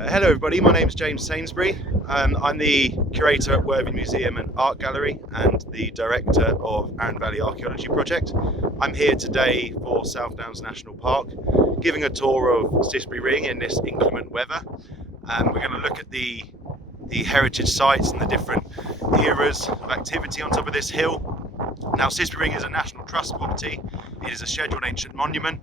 Hello everybody, my name is James Sainsbury. I'm the curator at Worthing Museum and Art Gallery and the director of Anne Valley Archaeology Project. I'm here today for South Downs National Park, giving a tour of Cissbury Ring in this inclement weather. We're going to look at the heritage sites and the different eras of activity on top of this hill. Now, Cissbury Ring is a National Trust property. It is a scheduled ancient monument.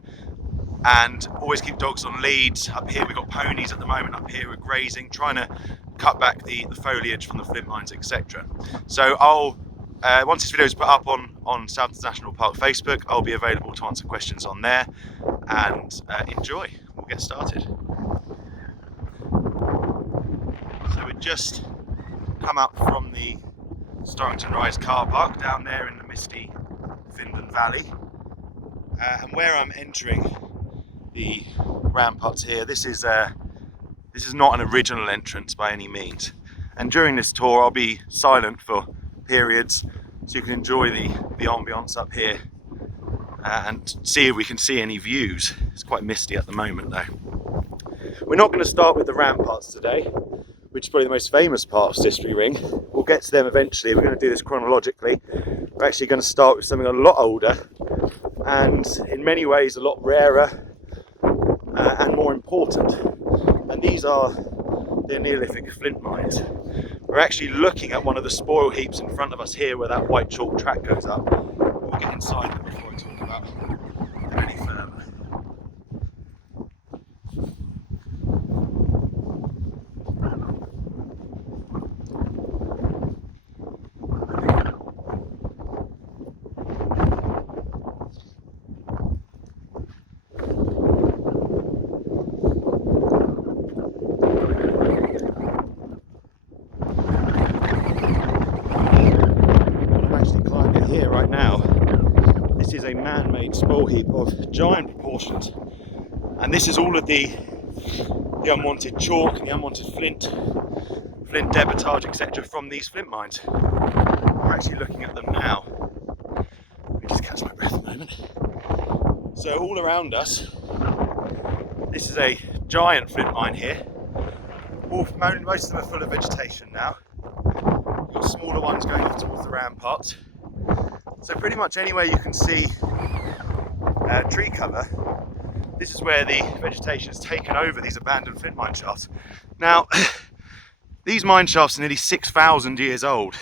And always keep dogs on leads. Up here we've got ponies at the moment, up here we're grazing, trying to cut back the foliage from the flint mines, etc. So once this video is put up on South Downs National Park Facebook, I'll be available to answer questions on there, and enjoy. We'll get started. So we've just come up from the Storrington Rise car park down there in the misty Finland Valley, and where I'm entering the ramparts here, this is not an original entrance by any means, and during this tour I'll be silent for periods so you can enjoy the ambience up here and see if we can see any views. It's quite misty at the moment though. We're not going to start with the ramparts today, which is probably the most famous part of Cissbury Ring. We'll get to them eventually. We're going to do this chronologically. We're actually going to start with something a lot older and in many ways a lot rarer and more important, and these are the Neolithic Flintlines. We're actually looking at one of the spoil heaps in front of us here where that white chalk track goes up. We'll get inside them before I talk about any further. Here right now, this is a man-made spoil heap of giant proportions, and this is all of the unwanted chalk and the unwanted flint debitage, etc. from these flint mines. We're actually looking at them now. Let me just catch my breath a moment. So all around us, this is a giant flint mine here. Most of them are full of vegetation now. We've got smaller ones going off towards the ramparts. So pretty much anywhere you can see tree cover, this is where the vegetation has taken over these abandoned flint mine shafts. Now, these mine shafts are nearly 6,000 years old.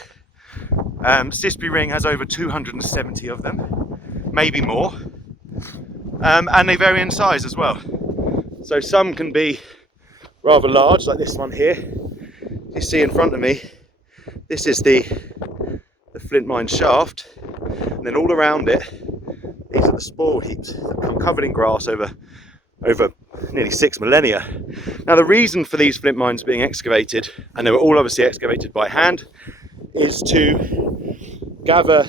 Cissbury Ring has over 270 of them, maybe more, and they vary in size as well. So some can be rather large, like this one here. You see in front of me, this is the flint mine shaft. And then all around it, these are the spoil heaps covered in grass over nearly 6 millennia. Now the reason for these flint mines being excavated, and they were all obviously excavated by hand, is to gather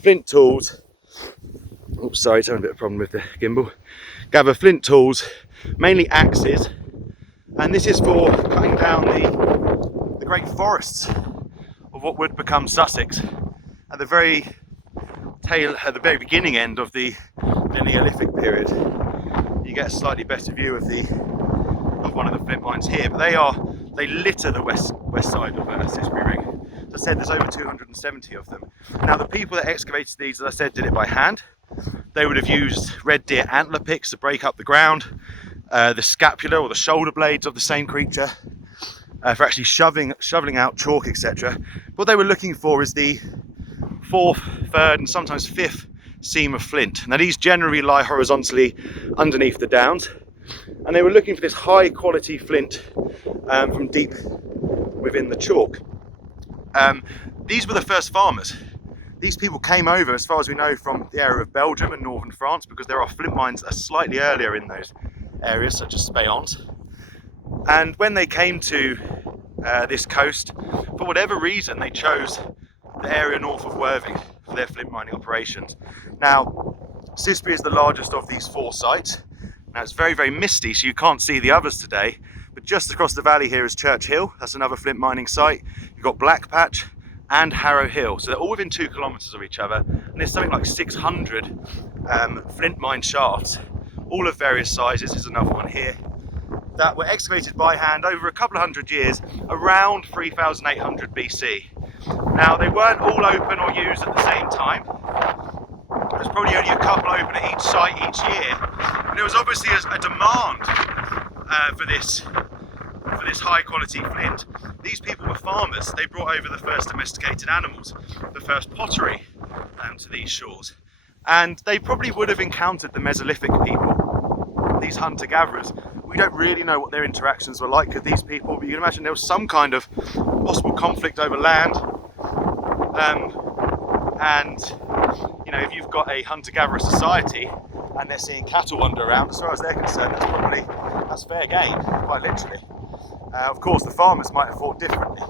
flint tools. Oops, sorry, it's having a bit of a problem with the gimbal. Gather flint tools, mainly axes, and this is for cutting down the great forests of what would become Sussex at the very beginning end of the Neolithic period. You get a slightly better view of one of the flint mines here, but they litter the west side of Cissbury Ring. As I said, there's over 270 of them. Now the people that excavated these, as I said, did it by hand. They would have used red deer antler picks to break up the ground, the scapula or the shoulder blades of the same creature, for actually shoveling out chalk, etc. What they were looking for is the 4th, 3rd and sometimes 5th seam of flint. Now these generally lie horizontally underneath the downs, and they were looking for this high quality flint from deep within the chalk. These were the first farmers. These people came over, as far as we know, from the area of Belgium and northern France, because there are flint mines that are slightly earlier in those areas, such as Speyance. And when they came to this coast, for whatever reason, they chose the area north of Worthing for their flint mining operations. Now, Cissbury is the largest of these 4 sites. Now, it's very, very misty, so you can't see the others today. But just across the valley here is Church Hill. That's another flint mining site. You've got Black Patch and Harrow Hill. So they're all within 2 kilometres of each other. And there's something like 600 flint mine shafts, all of various sizes. There's another one here. that were excavated by hand over a couple of hundred years around 3800 BC. Now, they weren't all open or used at the same time. There's probably only a couple open at each site each year. And there was obviously a demand for this high quality flint. These people were farmers. They brought over the first domesticated animals, the first pottery to these shores. And they probably would have encountered the Mesolithic people, these hunter-gatherers. We don't really know what their interactions were like with these people, but you can imagine there was some kind of possible conflict over land. And you know, if you've got a hunter-gatherer society and they're seeing cattle wander around, as far as they're concerned, that's fair game, quite literally. Of course, the farmers might have thought differently.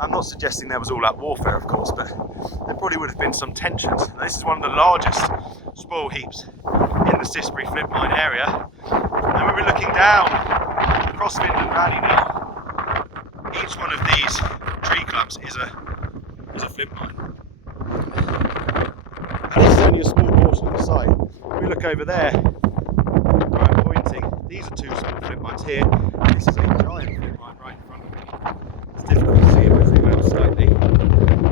I'm not suggesting there was all-out warfare, of course, but there probably would have been some tensions. Now, this is one of the largest spoil heaps in the Cissbury Flintline area, and we'll be looking down across Finland Valley now. Each one of these tree clumps is a flint mine. And this is only a small portion of the site. If we look over there, where I'm pointing, these are two small flint mines here. This is a giant flint mine right in front of me. It's difficult to see if I zoom out slightly.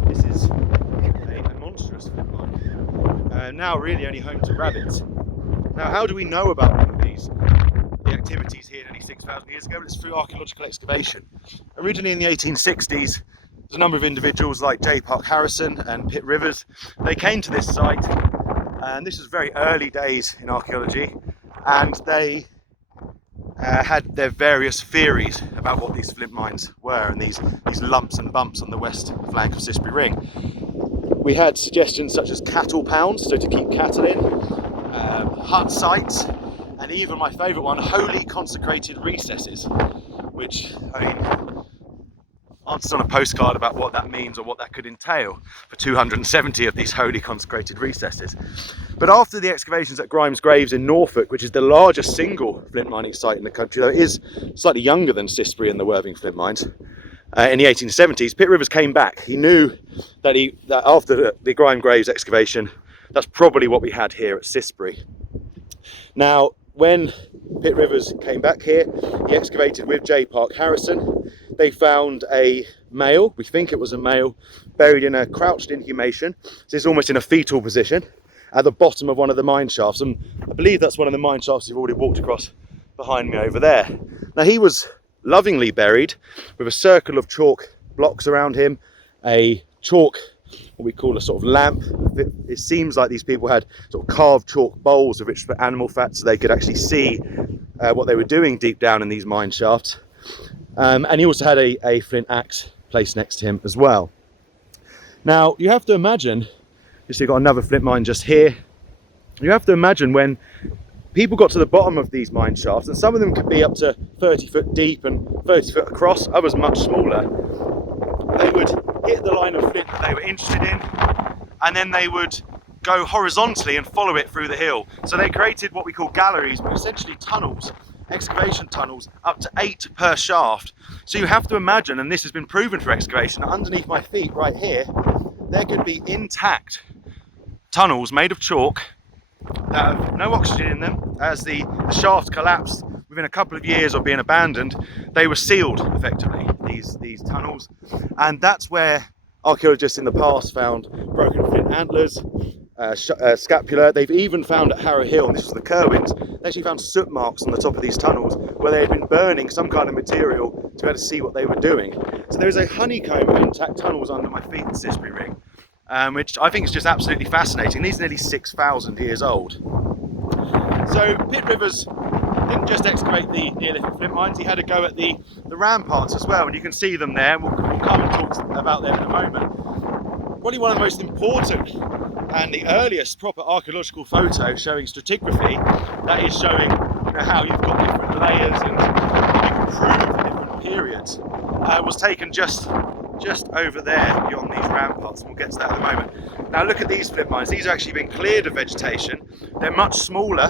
This is a monstrous flint mine. Now really only home to rabbits. Now, how do we know about all of the activities here nearly 6,000 years ago? It's through archaeological excavation. Originally in the 1860s, there's a number of individuals like J. Park Harrison and Pitt Rivers. They came to this site, and this was very early days in archaeology, and they had their various theories about what these flint mines were and these lumps and bumps on the west flank of Cissbury Ring. We had suggestions such as cattle pounds, so to keep cattle in, hut sites, and even my favourite one, holy consecrated recesses, which, I mean, answers on a postcard about what that means or what that could entail for 270 of these holy consecrated recesses. But after the excavations at Grimes Graves in Norfolk, which is the largest single flint mining site in the country, though it is slightly younger than Cissbury and the Worthing flint mines, in the 1870s, Pitt Rivers came back. He knew that after the Grimes Graves excavation, that's probably what we had here at Cissbury. Now, when Pitt Rivers came back here, he excavated with J. Park Harrison. They found a male, we think it was a male, buried in a crouched inhumation. So it's almost in a fetal position at the bottom of one of the mine shafts. And I believe that's one of the mine shafts you've already walked across behind me over there. Now, he was lovingly buried with a circle of chalk blocks around him, a chalk, what we call a sort of lamp. It seems like these people had sort of carved chalk bowls of which were animal fat, so they could actually see what they were doing deep down in these mine shafts. And he also had a flint axe placed next to him as well. Now, you have to imagine, you've got another flint mine just here. You have to imagine when people got to the bottom of these mine shafts, and some of them could be up to 30 foot deep and 30 foot across, others much smaller. They would hit the line of flint that they were interested in, and then they would go horizontally and follow it through the hill. So they created what we call galleries, but essentially tunnels, excavation tunnels, up to 8 per shaft. So you have to imagine, and this has been proven for excavation, underneath my feet right here, there could be intact tunnels made of chalk that have no oxygen in them. As the shaft collapsed within a couple of years of being abandoned, they were sealed effectively, these tunnels. And that's where archaeologists in the past found broken flint antlers, scapula. They've even found at Harrow Hill, and this was the Kerwins, they actually found soot marks on the top of these tunnels where they had been burning some kind of material to be able to see what they were doing. So there is a honeycomb of intact tunnels under my feet in Cissbury Ring, which I think is just absolutely fascinating. These are nearly 6,000 years old. So Pitt Rivers didn't just excavate the Neolithic flint mines, he had a go at the ramparts as well, and you can see them there, and we'll come and talk about them in a moment. Probably one of the most important and the earliest proper archaeological photo showing stratigraphy, that is showing how you've got different layers and you can prove different periods, was taken just over there beyond these ramparts, and we'll get to that in a moment. Now look at these flint mines. These have actually been cleared of vegetation. They're much smaller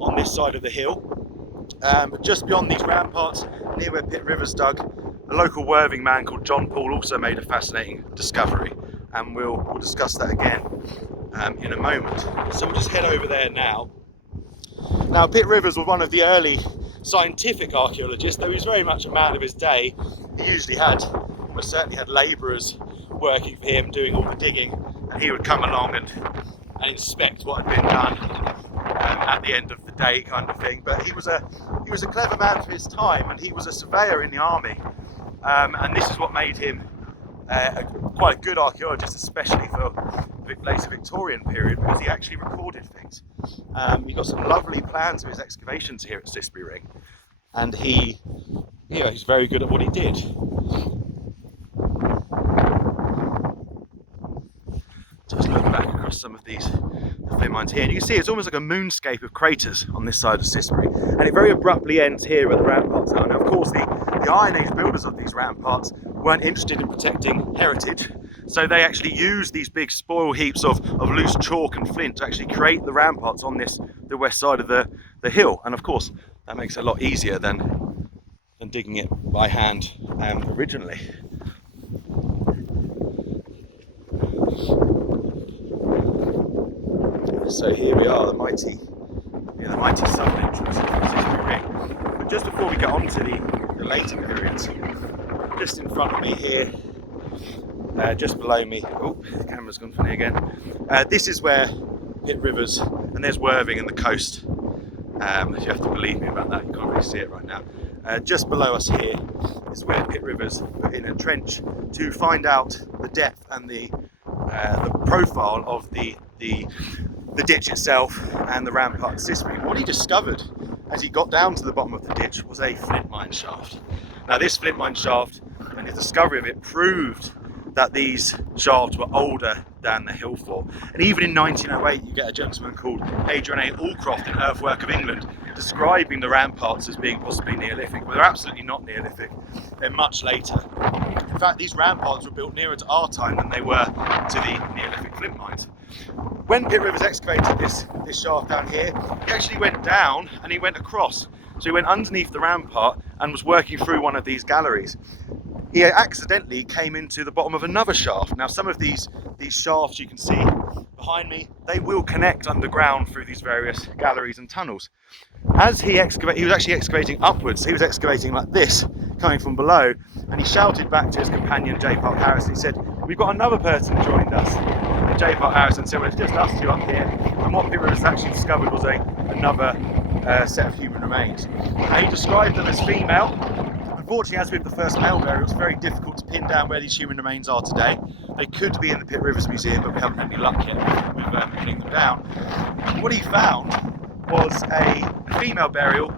on this side of the hill, but just beyond these ramparts, near where Pitt Rivers dug, a local Worthing man called John Paul also made a fascinating discovery, and we'll discuss that again in a moment. So we'll just head over there now. Now, Pitt Rivers was one of the early scientific archaeologist, though he was very much a man of his day. He usually certainly had labourers working for him, doing all the digging, and he would come along and inspect what had been done at the end of the day, kind of thing. But he was a clever man for his time, and he was a surveyor in the army, and this is what made him quite a good archaeologist, especially for the later Victorian period, because he actually recorded things. He got some lovely plans of his excavations here at Cissbury Ring, and he's very good at what he did. Just look back across some of these flint mines here, and you can see it's almost like a moonscape of craters on this side of Cissbury, and it very abruptly ends here where the ramparts are. Now, of course, the Iron Age builders of these ramparts weren't interested in protecting heritage, so they actually used these big spoil heaps of loose chalk and flint to actually create the ramparts on the west side of the hill. And of course, that makes it a lot easier than digging it by hand originally. So here we are, the mighty southern entrance of Cissbury Ring. But just before we get on to the later periods, just in front of me here, just below me, oh, the camera's gone funny again. This is where Pitt Rivers, and there's Worthing and the coast. You have to believe me about that, you can't really see it right now. Just below us here is where Pitt Rivers put in a trench to find out the depth and the profile of the ditch itself and the rampart at Cissbury. What he discovered as he got down to the bottom of the ditch was a flint mine shaft. Now, this flint mine shaft and his discovery of it proved that these shafts were older than the hill fort. And even in 1908, you get a gentleman called Adrian A. Allcroft in Earthwork of England describing the ramparts as being possibly Neolithic. Well, they're absolutely not Neolithic. They're much later. In fact, these ramparts were built nearer to our time than they were to the Neolithic flint mines. When Pitt Rivers excavated this shaft down here, he actually went down and he went across. So he went underneath the rampart and was working through one of these galleries. He accidentally came into the bottom of another shaft. Now, some of these shafts you can see behind me, they will connect underground through these various galleries and tunnels. As he was actually excavating upwards. He was excavating like this, coming from below, and he shouted back to his companion J. Park Harrison. He said, "We've got another person joined us." And J. Park Harrison said, "Well, it's just us two up here." And what Pitt Rivers actually discovered was another set of human remains. He described them as female. Unfortunately, as with the first male burial, it's very difficult to pin down where these human remains are today. They could be in the Pitt Rivers Museum, but we haven't had any luck yet with pinning them down. What he found was a female burial,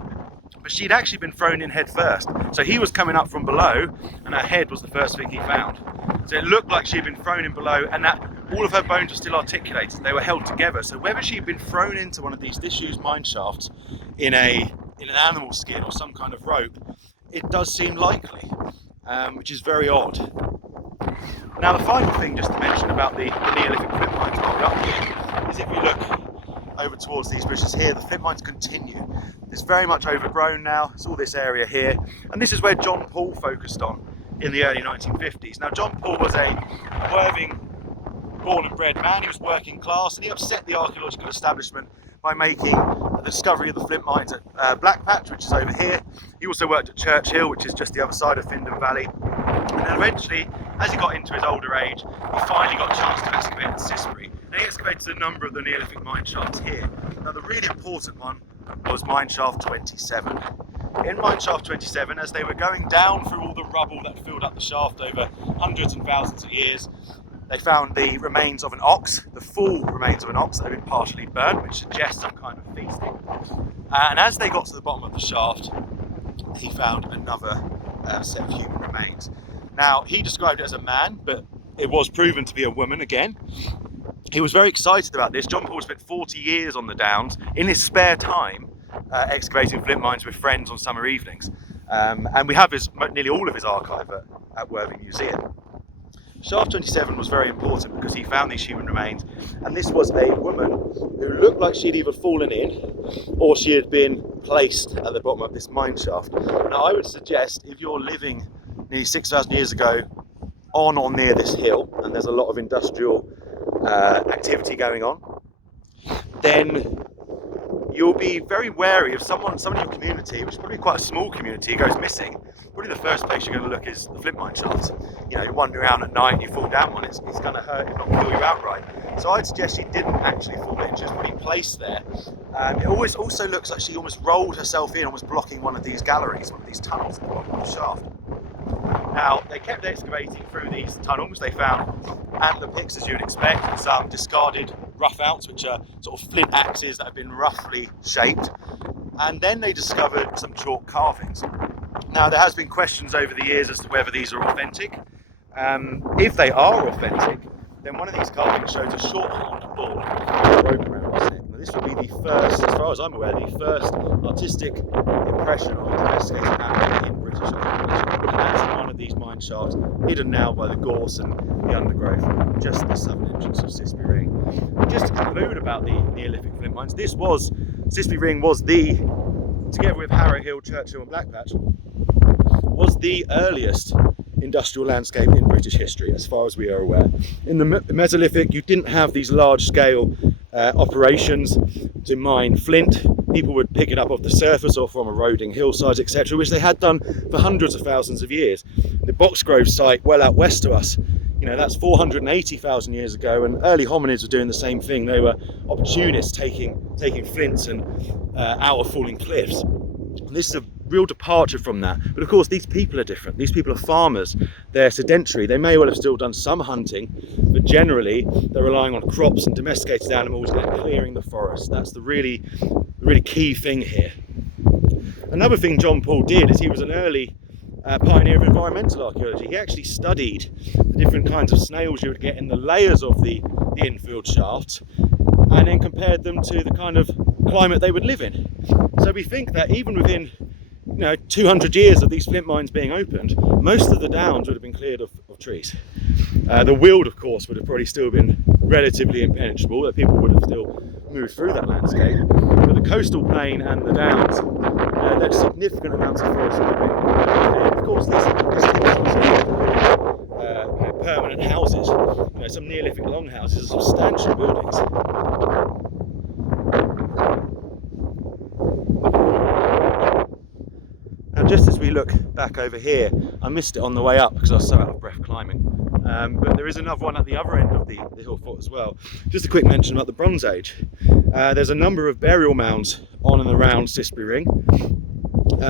but she'd actually been thrown in head first. So he was coming up from below, and her head was the first thing he found. So it looked like she'd been thrown in below, and that all of her bones were still articulated. They were held together. So whether she'd been thrown into one of these disused mine shafts in an animal skin or some kind of rope, it does seem likely, which is very odd. Now, the final thing just to mention about the Neolithic flint mines up here is if you look over towards these bushes here, the flint mines continue. It's very much overgrown now. It's all this area here, and this is where John Paul focused on in the early 1950s. Now, John Paul was a Worthing born and bred man. He was working class, and he upset the archaeological establishment by making the discovery of the flint mines at Blackpatch, which is over here. He also worked at Churchill, which is just the other side of Findon Valley. And then eventually, as he got into his older age, he finally got a chance to excavate at Cissbury. And he excavated a number of the Neolithic mine shafts here. Now, the really important one was mine shaft 27. In mine shaft 27, as they were going down through all the rubble that filled up the shaft over hundreds and thousands of years, they found the remains of an ox, the full remains of an ox that had been partially burnt, which suggests some kind of feasting. And as they got to the bottom of the shaft, he found another set of human remains. Now, he described it as a man, but it was proven to be a woman again. He was very excited about this. John Paul spent 40 years on the Downs in his spare time excavating flint mines with friends on summer evenings. And we have nearly all of his archive at Worthing Museum. Shaft 27 was very important because he found these human remains, and this was a woman who looked like she'd either fallen in or she had been placed at the bottom of this mine shaft. Now, I would suggest if you're living nearly 6,000 years ago on or near this hill, and there's a lot of industrial activity going on, then you'll be very wary of someone in your community, which is probably quite a small community, goes missing. Probably the first place you're going to look is the flint mine shafts. You know, you wander around at night and you fall down one, it's going to hurt, if not kill you outright. So I'd suggest she didn't actually fall in, just be placed there. It always also looks like she almost rolled herself in, almost blocking one of these galleries, one of these tunnels at the bottom of the shaft. Now, they kept excavating through these tunnels. They found antler picks, as you'd expect, and some discarded rough outs, which are sort of flint axes that have been roughly shaped. And then they discovered some chalk carvings. Now, there has been questions over the years as to whether these are authentic. If they are authentic, then one of these carvings shows a short-horned bull with a rope around his neck. Now, this would be the first, as far as I'm aware, the first artistic impression of a domesticated animal in British archaeology. And that's in one of these mine shafts, hidden now by the gorse and the undergrowth, just at the southern entrance of Cissbury Ring. And just to conclude about the Neolithic flint mines, Cissbury Ring was together with Harrow Hill, Churchill and Blackpatch, was the earliest industrial landscape in British history, as far as we are aware. In the Mesolithic, you didn't have these large-scale operations to mine flint. People would pick it up off the surface or from eroding hillsides, etc., which they had done for hundreds of thousands of years. The Boxgrove site, well out west to us, you know, that's 480,000 years ago, and early hominids were doing the same thing. They were opportunists taking flints and out of falling cliffs. And this is a real departure from that. But of course, these people are different. These people are farmers. They're sedentary. They may well have still done some hunting, but generally they're relying on crops and domesticated animals and clearing the forest. That's the really key thing here. Another thing John Paul did is he was an early pioneer of environmental archaeology. He actually studied the different kinds of snails you would get in the layers of the infield shafts, and then compared them to the kind of climate they would live in. So we think that even within 200 years of these flint mines being opened, most of the downs would have been cleared of trees. The weald, of course, would have probably still been relatively impenetrable, that people would have still moved through that landscape. But the coastal plain and the downs, there's significant amounts of forest would have been cleared. Of course, this permanent houses. Some Neolithic longhouses are substantial buildings. Now, just as we look back over here, I missed it on the way up because I was so out of breath climbing. But there is another one at the other end of the hill fort as well. Just a quick mention about the Bronze Age. There's a number of burial mounds on and around Cissbury Ring.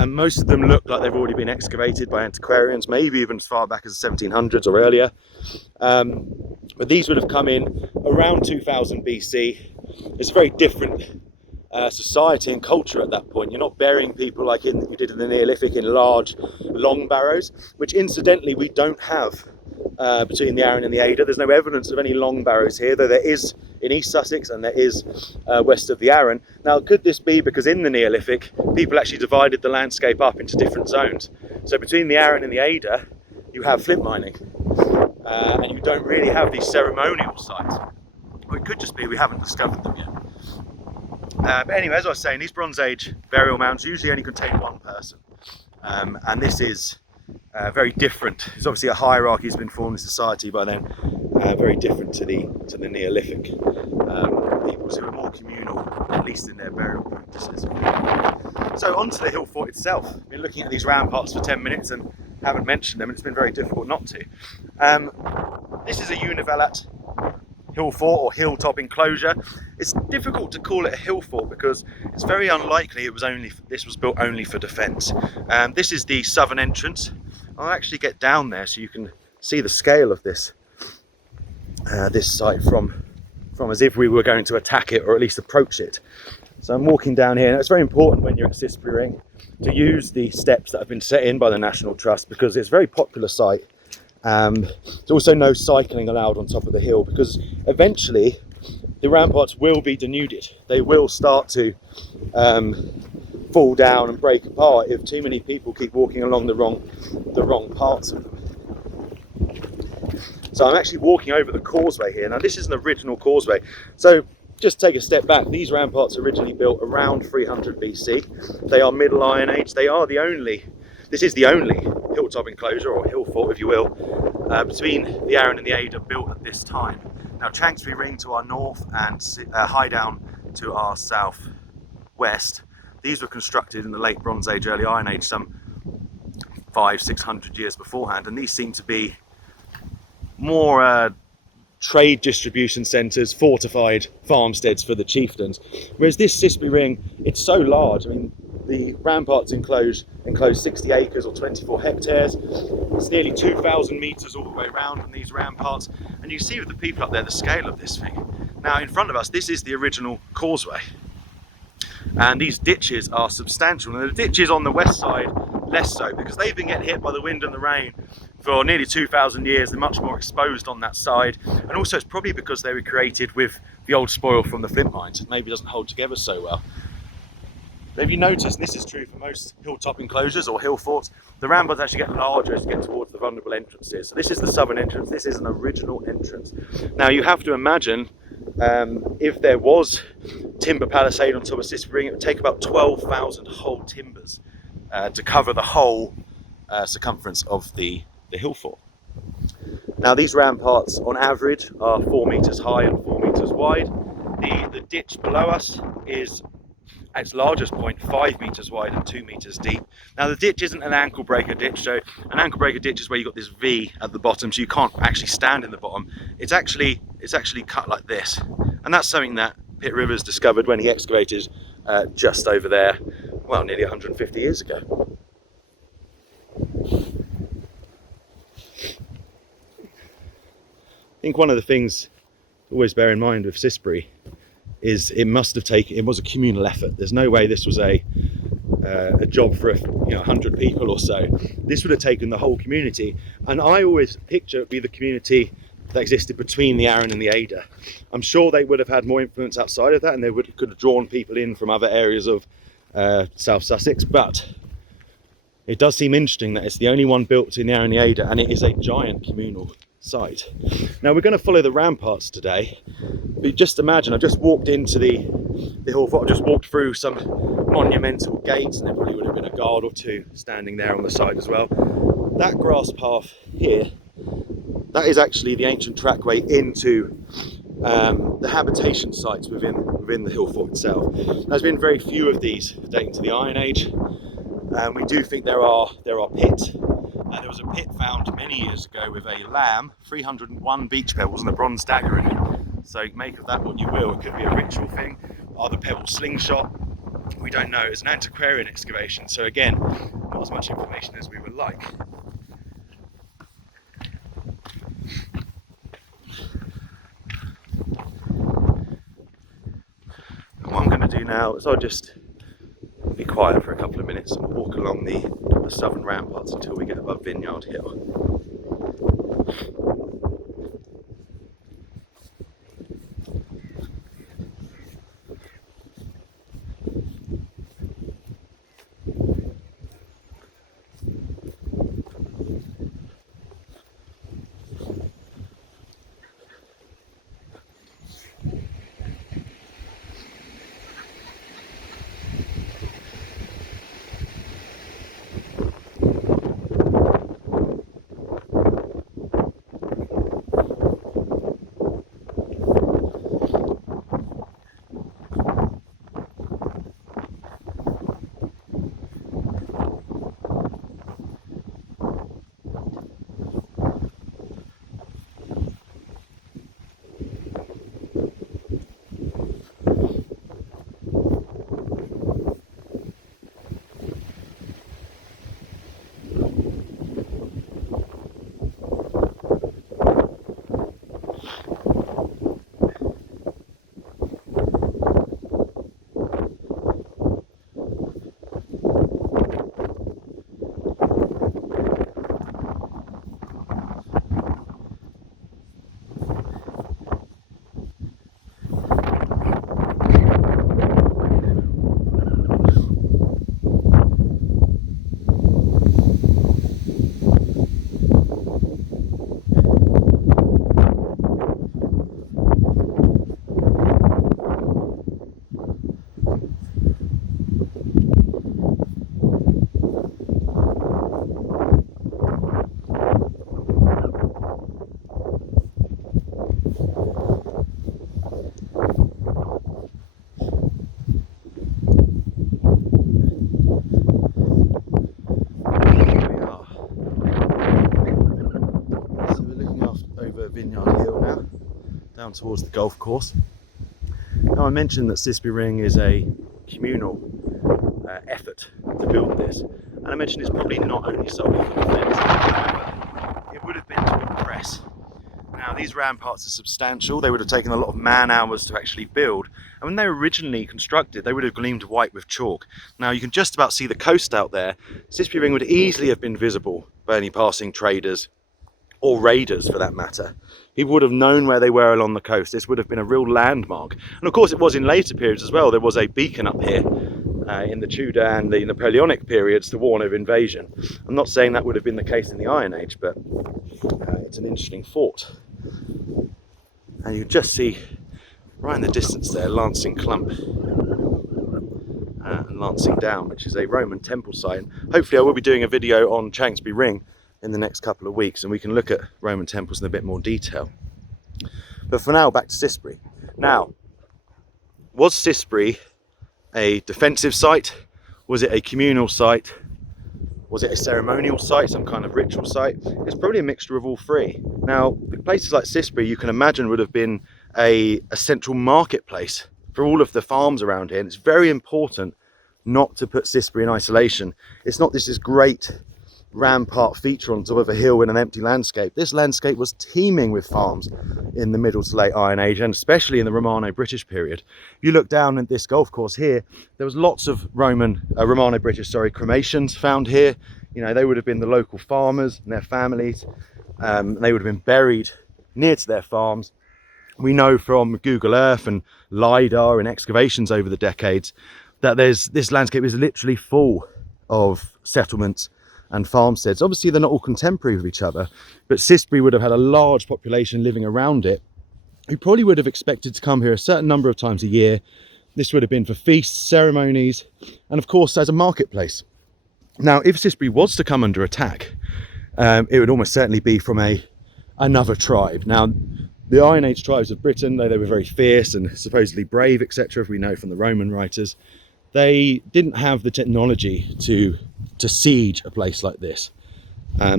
Most of them look like they've already been excavated by antiquarians, maybe even as far back as the 1700s or earlier. But these would have come in around 2000 BC. It's a very different society and culture at that point. You're not burying people like you did in the Neolithic in large, long barrows, which incidentally we don't have between the Arun and the Ada. There's no evidence of any long barrows here, though there is in East Sussex and there is west of the Arun. Now, could this be because in the Neolithic, people actually divided the landscape up into different zones? So between the Arun and the Ada, you have flint mining, and you don't really have these ceremonial sites. Or it could just be we haven't discovered them yet. But anyway, as I was saying, these Bronze Age burial mounds usually only contain one person, and this is very different. It's obviously a hierarchy has been formed in society by then, very different to the Neolithic peoples who are more communal, at least in their burial practices. So onto the hill fort itself. I've been looking at these ramparts for 10 minutes and haven't mentioned them, and it's been very difficult not to. This is a univallat hill fort or hilltop enclosure. It's difficult to call it a hill fort because it's very unlikely this was built only for defence. This is the southern entrance. I'll actually get down there so you can see the scale of this site from as if we were going to attack it or at least approach it. So I'm walking down here, and it's very important when you're at Cissbury Ring to use the steps that have been set in by the National Trust, because it's a very popular site. There's also no cycling allowed on top of the hill, because eventually the ramparts will be denuded. They will start to fall down and break apart if too many people keep walking along the wrong parts of them. So I'm actually walking over the causeway here. Now, this is an original causeway. So just take a step back. These ramparts originally built around 300 BC. They are Middle Iron Age. This is the only hilltop enclosure, or hill fort if you will, between the Arun and the Ada built at this time. Now, Causeway Ring to our north and Highdown to our south west. These were constructed in the late Bronze Age, early Iron Age, some 500-600 years beforehand, and these seem to be more trade distribution centres, fortified farmsteads for the chieftains. Whereas this Cissbury Ring, it's so large. I mean, the ramparts enclose 60 acres or 24 hectares. It's nearly 2,000 metres all the way around on these ramparts. And you see with the people up there the scale of this thing. Now in front of us, this is the original causeway. And these ditches are substantial. And the ditches on the west side, less so, because they've been getting hit by the wind and the rain for nearly 2,000 years. They're much more exposed on that side. And also it's probably because they were created with the old spoil from the Flintlines. It maybe doesn't hold together so well. But if you notice, and this is true for most hilltop enclosures or hill forts, the ramparts actually get larger as you get towards the vulnerable entrances. So this is the southern entrance. This is an original entrance. Now you have to imagine, if there was timber palisade on top of Cissbury Ring, it would take about 12,000 whole timbers to cover the whole circumference of the hill fort. Now these ramparts on average are 4 metres high and 4 metres wide. The ditch below us is at its largest point 5 metres wide and 2 metres deep. Now the ditch isn't an ankle breaker ditch, so an ankle breaker ditch is where you've got this V at the bottom, so you can't actually stand in the bottom. It's actually cut like this, and that's something that Pitt Rivers discovered when he excavated just over there, well, nearly 150 years ago. I think one of the things to always bear in mind with Cissbury is it was a communal effort. There's no way this was a job for 100 people or so. This would have taken the whole community, and I always picture it would be the community that existed between the Arun and the Adur. I'm sure they would have had more influence outside of that, and they could have drawn people in from other areas of South Sussex, but it does seem interesting that it's the only one built in the Arun and the Adur, and it is a giant communal site. Now we're going to follow the ramparts today, but just imagine, I've just walked into the hill fort. I've just walked through some monumental gates, and there probably would have been a guard or two standing there on the side as well. That grass path here, that is actually the ancient trackway into the habitation sites within the hill fort itself. There's been very few of these dating to the Iron Age. We do think there are pits. There was a pit found many years ago with a lamb, 301 beach pebbles and a bronze dagger in it. So make of that what you will. It could be a ritual thing. Are the pebbles slingshot? We don't know. It's an antiquarian excavation, so again, not as much information as we would like. And what I'm going to do now is I'll just be quiet for a couple of minutes and we'll walk along the southern ramparts until we get above Vineyard Hill. Vineyard Hill now, down towards the golf course. Now I mentioned that Cissbury Ring is a communal effort to build this, and I mentioned it's probably not only solely for defence, however, it would have been to impress. Now these ramparts are substantial, they would have taken a lot of man hours to actually build, and when they were originally constructed they would have gleamed white with chalk. Now you can just about see the coast out there. Cissbury Ring would easily have been visible by any passing traders, or raiders for that matter. People would have known where they were along the coast. This would have been a real landmark. And of course it was in later periods as well. There was a beacon up here in the Tudor and the Napoleonic periods to warn of invasion. I'm not saying that would have been the case in the Iron Age, but it's an interesting fort. And you can just see right in the distance there Lancing Clump and Lancing Down, which is a Roman temple site. And hopefully I will be doing a video on Cissbury Ring in the next couple of weeks, and we can look at Roman temples in a bit more detail. But for now, back to Cissbury. Now, was Cissbury a defensive site? Was it a communal site? Was it a ceremonial site, some kind of ritual site? It's probably a mixture of all three. Now, places like Cissbury, you can imagine, would have been a central marketplace for all of the farms around here, and it's very important not to put Cissbury in isolation. It's not this great rampart feature on top of a hill in an empty landscape. This landscape was teeming with farms in the Middle to Late Iron Age, and especially in the Romano British period. If you look down at this golf course here, there was lots of Romano British cremations found here. You know, they would have been the local farmers and their families. They would have been buried near to their farms. We know from Google Earth and LiDAR and excavations over the decades that this landscape is literally full of settlements and farmsteads. Obviously they're not all contemporary with each other, but Cissbury would have had a large population living around it who probably would have expected to come here a certain number of times a year. This would have been for feasts, ceremonies, and of course as a marketplace. Now if Cissbury was to come under attack, it would almost certainly be from another tribe. Now the Iron Age tribes of Britain, though they were very fierce and supposedly brave, etc., if we know from the Roman writers, they didn't have the technology to siege a place like this.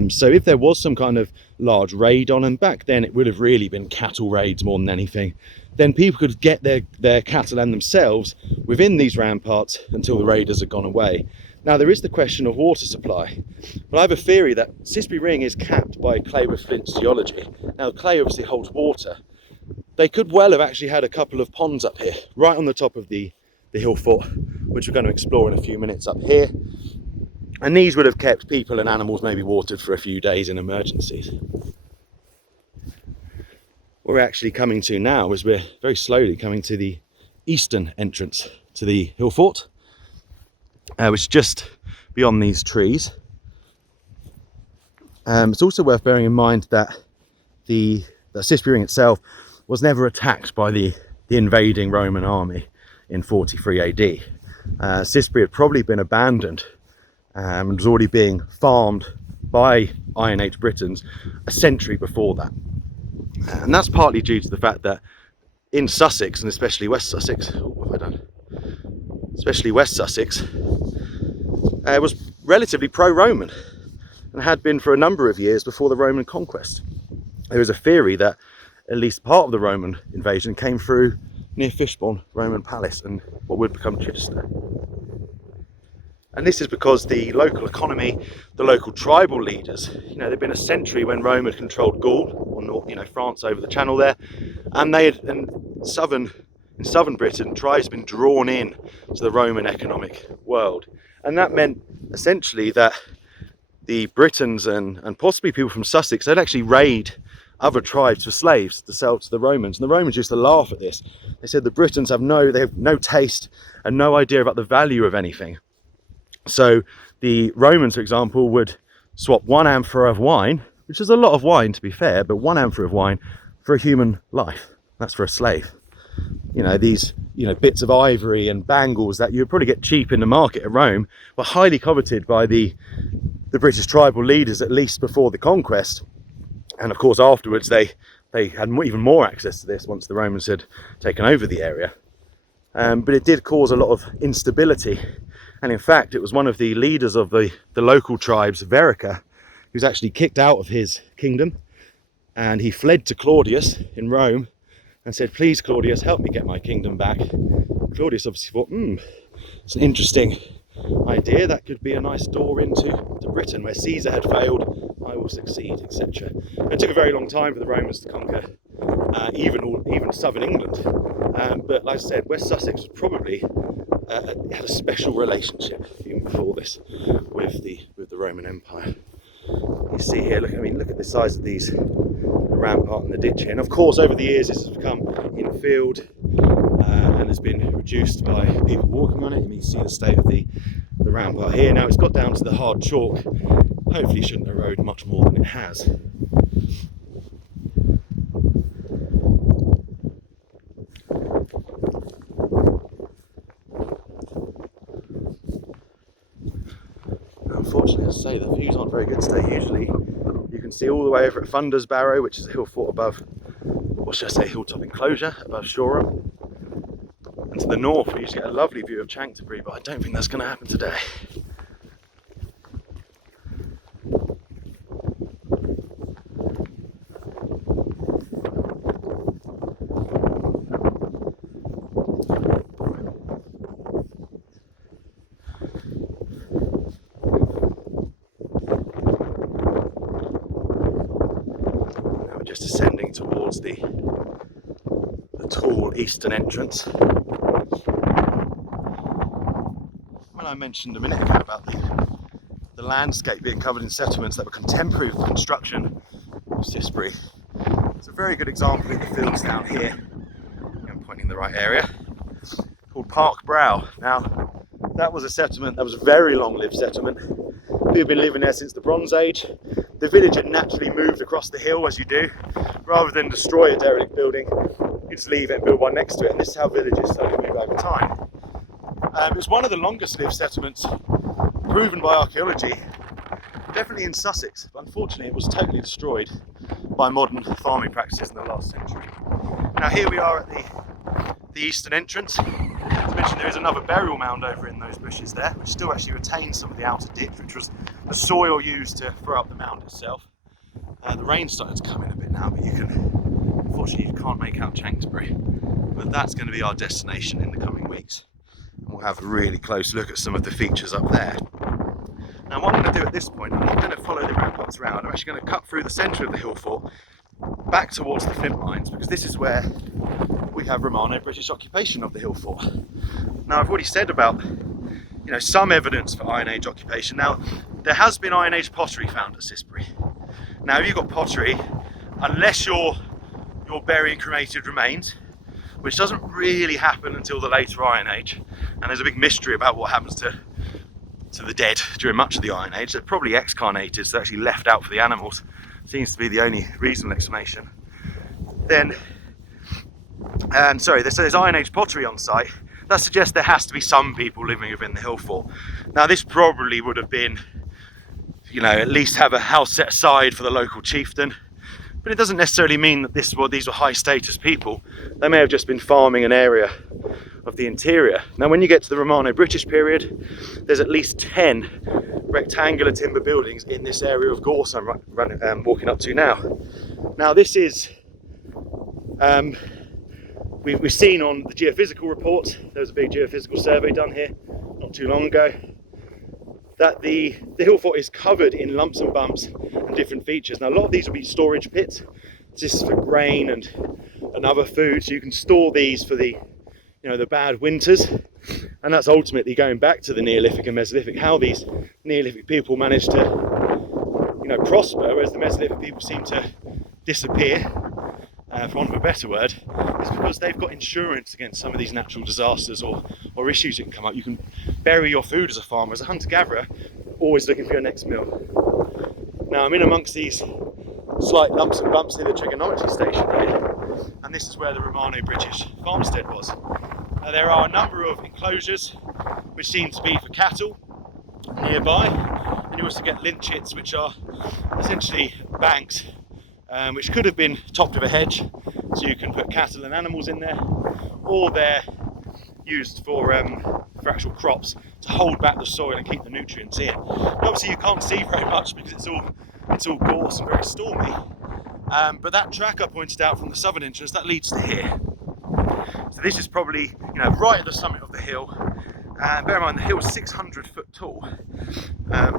So if there was some kind of large raid on, and back then it would have really been cattle raids more than anything, then people could get their cattle and themselves within these ramparts until the raiders had gone away. Now there is the question of water supply, but I have a theory that Cissbury Ring is capped by clay with Flint's geology. Now clay obviously holds water. They could well have actually had a couple of ponds up here, right on the top of the hill fort, which we're going to explore in a few minutes up here. And these would have kept people and animals maybe watered for a few days in emergencies. What we're actually coming to now is we're very slowly coming to the eastern entrance to the hill fort, which is just beyond these trees. It's also worth bearing in mind that the Cissbury Ring itself was never attacked by the invading Roman army in 43 AD. Cissbury had probably been abandoned and was already being farmed by Iron Age Britons a century before that. And that's partly due to the fact that in Sussex, and especially West Sussex, especially West Sussex, was relatively pro-Roman and had been for a number of years before the Roman conquest. There was a theory that at least part of the Roman invasion came through near Fishbourne Roman Palace and what would become Chichester. And this is because the local economy, the local tribal leaders, there'd been a century when Rome had controlled Gaul, or France over the channel there, and in southern Britain, tribes had been drawn in to the Roman economic world. And that meant essentially that the Britons and possibly people from Sussex, they'd actually raid other tribes for slaves to sell to the Romans. And the Romans used to laugh at this. They said the Britons have no taste and no idea about the value of anything. So the Romans, for example, would swap 1 amphora of wine, which is a lot of wine to be fair, but 1 amphora of wine for a human life. That's for a slave. These bits of ivory and bangles that you would probably get cheap in the market at Rome were highly coveted by the British tribal leaders, at least before the conquest. And of course afterwards they had even more access to this once the Romans had taken over the area. But it did cause a lot of instability. And in fact, it was one of the leaders of the local tribes, Verica, who was actually kicked out of his kingdom and he fled to Claudius in Rome and said, please Claudius, help me get my kingdom back. Claudius obviously thought, it's an interesting idea, that could be a nice door into Britain, where Caesar had failed, I will succeed, etc. It took a very long time for the Romans to conquer even southern England, but like I said, West Sussex was probably had a special relationship even before this with the Roman Empire. You see here, look at the size of these, the rampart and the ditch here, and of course over the years this has become infield and has been reduced by people walking on it. You see the state of the rampart here. Now it's got down to the hard chalk, hopefully shouldn't erode much more than it has. Unfortunately, as I say, the views aren't very good today. Usually you can see all the way over at Funder's Barrow, which is a hill fort above, or should I say hilltop enclosure above Shoreham. And to the north we usually get a lovely view of Chanctonbury, but I don't think that's going to happen today. Just ascending towards the tall eastern entrance. When I mentioned a minute ago about the landscape being covered in settlements that were contemporary with construction of Cissbury, it's a very good example in the fields down here. I'm pointing in the right area, called Park Brow. Now, that was a settlement that was a very long-lived settlement. People have been living there since the Bronze Age. The village had naturally moved across the hill, as you do. Rather than destroy a derelict building, you just leave it and build one next to it, and this is how villages slowly move over time. It was one of the longest lived settlements proven by archaeology, definitely in Sussex, but unfortunately it was totally destroyed by modern farming practices in the last century. Now here we are at the eastern entrance. As mentioned, there is another burial mound over in those bushes there, which still actually retains some of the outer ditch, which was the soil used to throw up the mound itself. The rain's starting to come in a bit now, but unfortunately you can't make out Chanctonbury. But that's going to be our destination in the coming weeks. And we'll have a really close look at some of the features up there. Now what I'm going to do at this point, I'm not going to follow the ramparts around, I'm actually going to cut through the centre of the hill fort back towards the Flintlines, because this is where we have Romano British occupation of the hill fort. Now I've already said about some evidence for Iron Age occupation. Now there has been Iron Age pottery found at Cissbury. Now if you've got pottery, unless you're burying cremated remains, which doesn't really happen until the later Iron Age, and there's a big mystery about what happens to the dead during much of the Iron Age. They're probably excarnated, so they're actually left out for the animals. Seems to be the only reasonable explanation. Then, there's Iron Age pottery on site. That suggests there has to be some people living within the hill fort. Now this probably would have been, at least have a house set aside for the local chieftain. But it doesn't necessarily mean that these were high status people. They may have just been farming an area of the interior. Now when you get to the Romano British period, there's at least 10 rectangular timber buildings in this area of gorse I'm walking up to now. Now this is, we've seen on the geophysical reports, there was a big geophysical survey done here not too long ago, that the hill fort is covered in lumps and bumps and different features. Now a lot of these will be storage pits. This is for grain and other food, so you can store these for the bad winters, and that's ultimately going back to the Neolithic and Mesolithic, how these Neolithic people managed to prosper, whereas the Mesolithic people seem to disappear, for want of a better word, is because they've got insurance against some of these natural disasters or issues that can come up. You can bury your food as a farmer, as a hunter-gatherer, always looking for your next meal. Now I'm in amongst these slight lumps and bumps near the trigonometry station here, and this is where the Romano British farmstead was. Now there are a number of enclosures which seem to be for cattle nearby, and you also get lynchets, which are essentially banks which could have been topped with a hedge, so you can put cattle and animals in there, or they're used for actual crops to hold back the soil and keep the nutrients in. And obviously you can't see very much because it's all gorse and very stormy, But that track I pointed out from the southern entrance, that leads to here. So this is probably, you know, right at the summit of the hill. Bear in mind, the hill's 600 foot tall.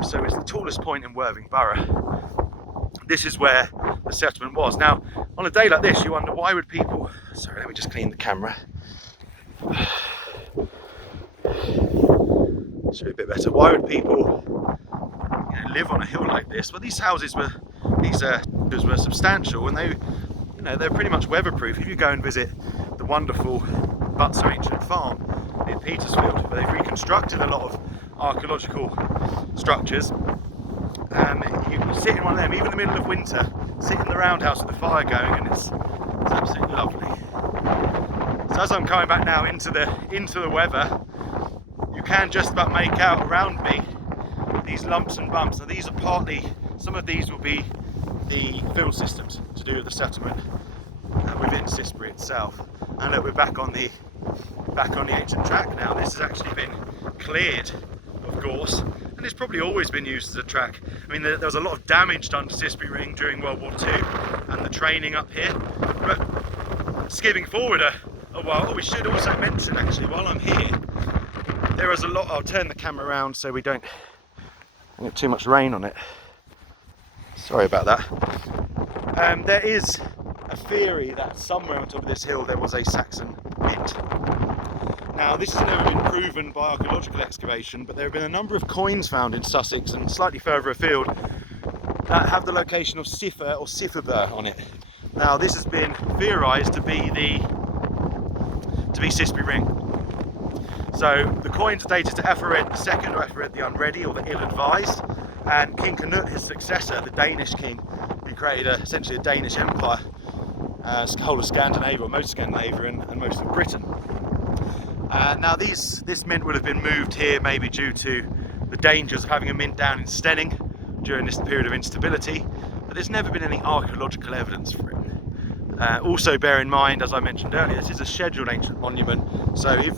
So it's the tallest point in Worthing Borough. This is where the settlement was. Now, on a day like this, you wonder why would people... Sorry, let me just clean the camera. Should be a bit better. Why would people, you know, live on a hill like this? Well, these houses were, were substantial, and they, you know, they're pretty much weatherproof. If you go and visit the wonderful Butser Ancient Farm near Petersfield, where they've reconstructed a lot of archaeological structures, you can sit in one of them, even in the middle of winter, sit in the roundhouse with the fire going, and it's absolutely lovely. So as I'm coming back now into the weather, you can just about make out around me these lumps and bumps. Now these are partly, some of these will be the fill systems to do with the settlement within Cissbury itself. And look, we're back on the ancient track now. This has actually been cleared of gorse, and it's probably always been used as a track. I mean, there was a lot of damage done to Cissbury Ring during World War II and the training up here. But skipping forward a while, we should also mention, actually, while I'm here, there is a lot... I'll turn the camera around so we don't get too much rain on it. Sorry about that. There is a theory that somewhere on top of this hill there was a Saxon mint. Now, this has never been proven by archaeological excavation, but there have been a number of coins found in Sussex and slightly further afield that have the location of Cipher or Cipherber on it. Now, this has been theorised to be Cissbury Ring. So the coins are dated to Ethelred II or Ethelred the Unready, or the Ill-Advised, and King Canute, his successor, the Danish king, who created essentially a Danish empire, whole of Scandinavia, or most of Scandinavia and most of Britain. Now this mint would have been moved here maybe due to the dangers of having a mint down in Stenning during this period of instability, but there's never been any archaeological evidence for it. Also bear in mind, as I mentioned earlier, this is a scheduled ancient monument, so if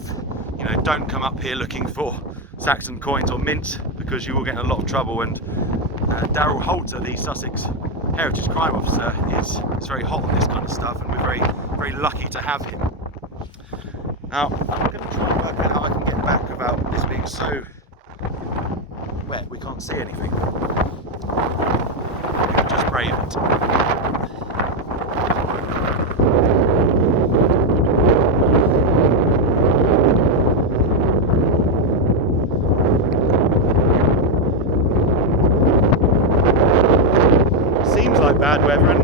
you know, don't come up here looking for Saxon coins or mints, because you will get in a lot of trouble. And Darrell Holter, the Sussex Heritage Crime Officer, is very hot on this kind of stuff, and we're very lucky to have him. Now, I'm going to try and work out how I can get back without this being so wet we can't see anything. We'll just brave it. Bad weather, and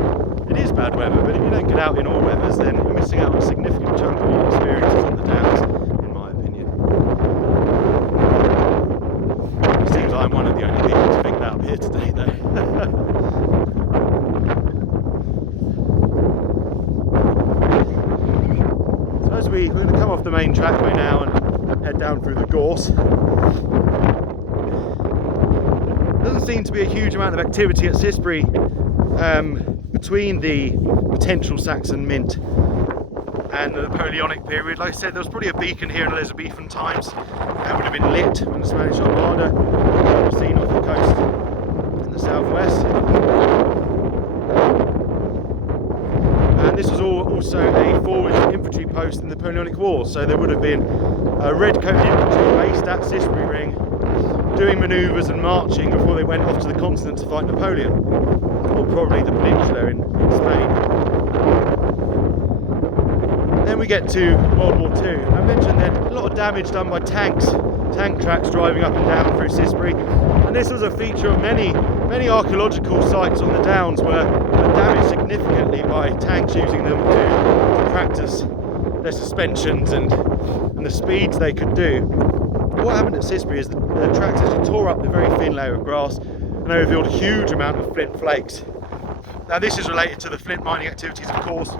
it is bad weather, but if you don't get out in all weathers, then you're missing out on a significant chunk of your experiences on the Downs, in my opinion. It seems I'm one of the only people to think that up here today, though. So as we're going to come off the main trackway now and head down through the gorse. Doesn't seem to be a huge amount of activity at Cissbury between the potential Saxon mint and the Napoleonic period. Like I said, there was probably a beacon here in Elizabethan times that would have been lit when the Spanish Armada was seen off the coast in the southwest. And this was also a forward infantry post in the Napoleonic Wars, so there would have been red-coated infantry based at Cissbury Ring doing manoeuvres and marching before they went off to the continent to fight Napoleon, or probably the peninsula in Spain. Then we get to World War II. I mentioned that a lot of damage done by tank tracks driving up and down through Cissbury, and this was a feature of many archaeological sites on the Downs were damaged significantly by tanks using them to practice their suspensions and the speeds they could do. What happened at Cissbury is the tracks actually tore up the very thin layer of grass, and they revealed a huge amount of flint flakes. Now this is related to the flint mining activities, of course,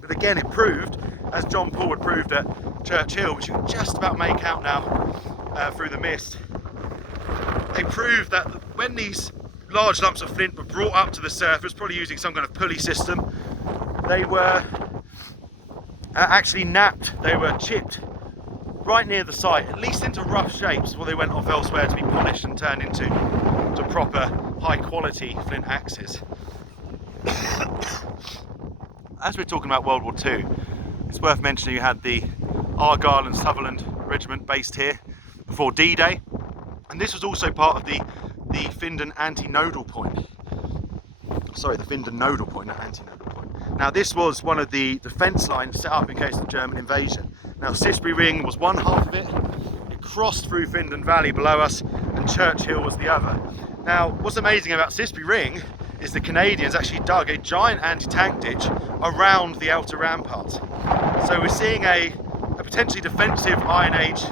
but again it proved, as John Paul had proved at Church Hill, which you can just about make out now through the mist, they proved that when these large lumps of flint were brought up to the surface, probably using some kind of pulley system, they were actually napped, they were chipped right near the site, at least into rough shapes, before they went off elsewhere to be polished and turned into proper high quality flint axes. As we're talking about World War II, it's worth mentioning you had the Argyll and Sutherland Regiment based here before D-Day, and this was also part of the Findon anti-nodal point. Sorry, the Findon nodal point, not anti-nodal point. Now this was one of the defence lines set up in case of German invasion. Now Cissbury Ring was one half of it. It crossed through Findon Valley below us, and Churchill was the other. Now what's amazing about Cissbury Ring is the Canadians actually dug a giant anti-tank ditch around the outer ramparts. So we're seeing a potentially defensive Iron Age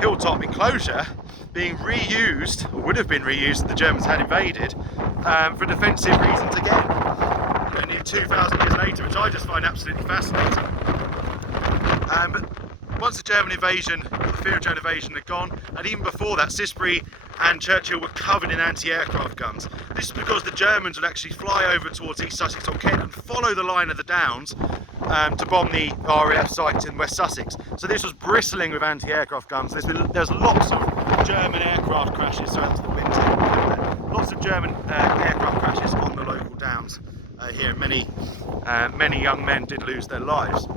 hilltop enclosure being reused, or would have been reused if the Germans had invaded, for defensive reasons again. Nearly 2,000 years later, which I just find absolutely fascinating. But once the German invasion, the fear of German invasion had gone, and even before that, Cissbury and Churchill were covered in anti-aircraft guns. This is because the Germans would actually fly over towards East Sussex or Kent and follow the line of the Downs to bomb the RAF sites in West Sussex. So this was bristling with anti-aircraft guns. There's lots of German aircraft crashes, sorry that's the wind, lots of German aircraft crashes on the local Downs here. Many young men did lose their lives.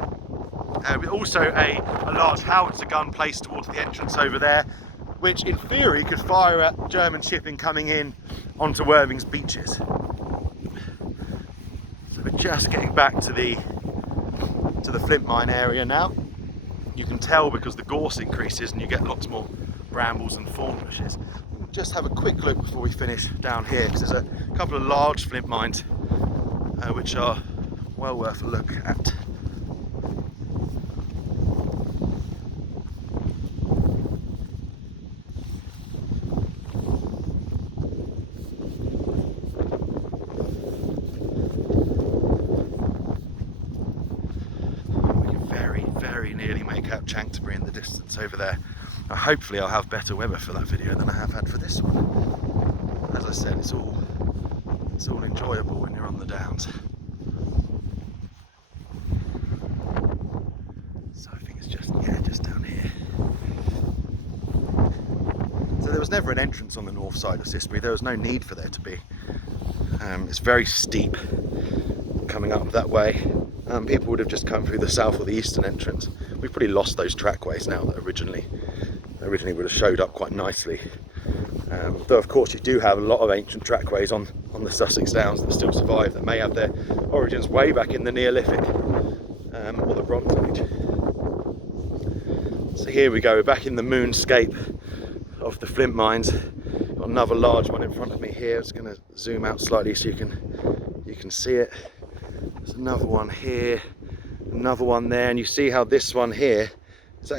Also a large howitzer gun placed towards the entrance over there, which in theory could fire at German shipping coming in onto Worthing's beaches. So we're just getting back to the Flint mine area now. You can tell because the gorse increases and you get lots more brambles and thorn bushes. We'll just have a quick look before we finish down here, because there's a couple of large flint mines which are well worth a look at. Nearly make out Cissbury in the distance over there. Hopefully I'll have better weather for that video than I have had for this one. As I said, it's all enjoyable when you're on the Downs. So I think it's just down here. So there was never an entrance on the north side of Cissbury. There was no need for there to be. It's very steep coming up that way. People would have just come through the south or the eastern entrance. We've probably lost those trackways now that originally would have showed up quite nicely. Though of course you do have a lot of ancient trackways on the Sussex Downs that still survive, that may have their origins way back in the Neolithic or the Bronze Age. So here we go, we're back in the moonscape of the flint mines. Got another large one in front of me here. It's going to zoom out slightly so you can see it. There's another one here, another one there, and you see how this one here is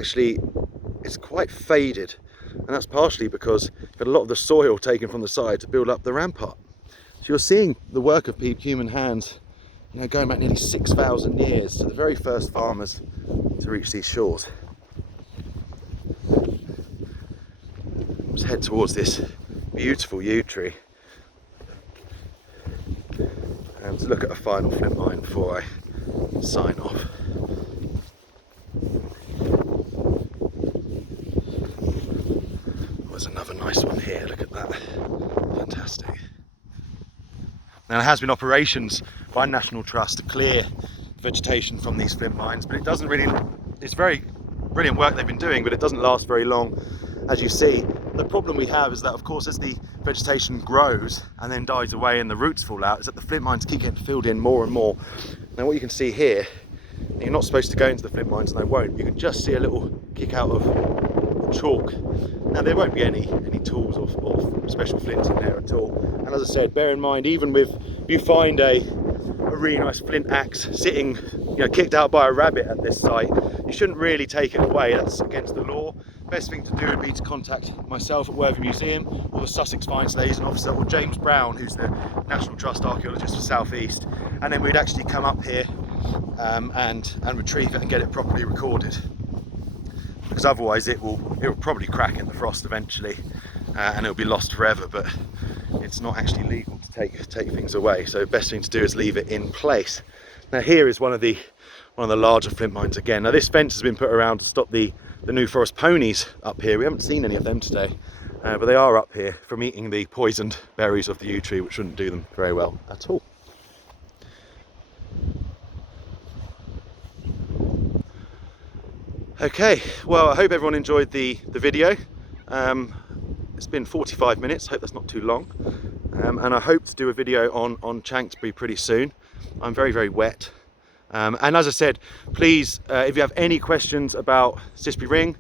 it's quite faded, and that's partially because you've got a lot of the soil taken from the side to build up the rampart. So you're seeing the work of human hands, going back nearly 6,000 years to the very first farmers to reach these shores. Let's head towards this beautiful yew tree and look at a final flint mine before I sign off. There's another nice one here, look at that, fantastic. Now there has been operations by National Trust to clear vegetation from these flint mines, but it's very brilliant work they've been doing, but it doesn't last very long. As you see, the problem we have is that of course as the vegetation grows and then dies away and the roots fall out, is that the flint mines keep getting filled in more and more. Now what you can see here, you're not supposed to go into the flint mines and they won't, you can just see a little kick out of chalk. Now there won't be any tools or special flints in there at all. And as I said, bear in mind, even if you find a really nice flint axe sitting, kicked out by a rabbit at this site, you shouldn't really take it away. That's against the law. Best thing to do would be to contact myself at Worthing Museum or the Sussex Finds Liaison Officer or James Brown, who's the National Trust archaeologist for South East, and then we'd actually come up here and retrieve it and get it properly recorded, because otherwise it will probably crack in the frost eventually and it'll be lost forever. But it's not actually legal to take things away, so the best thing to do is leave it in place. Now here is one of the larger flint mines again. Now this fence has been put around to stop the New Forest ponies up here. We haven't seen any of them today, but they are up here from eating the poisoned berries of the yew tree, which shouldn't do them very well at all. Okay, well, I hope everyone enjoyed the video. It's been 45 minutes, hope that's not too long. And I hope to do a video on Chanctonbury pretty soon. I'm very, very wet. And as I said, please, if you have any questions about Cissbury Ring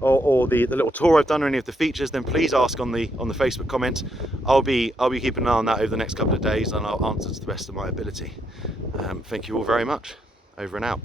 or the little tour I've done or any of the features, then please ask on the Facebook comments. I'll be keeping an eye on that over the next couple of days, and I'll answer to the best of my ability. Thank you all very much. Over and out.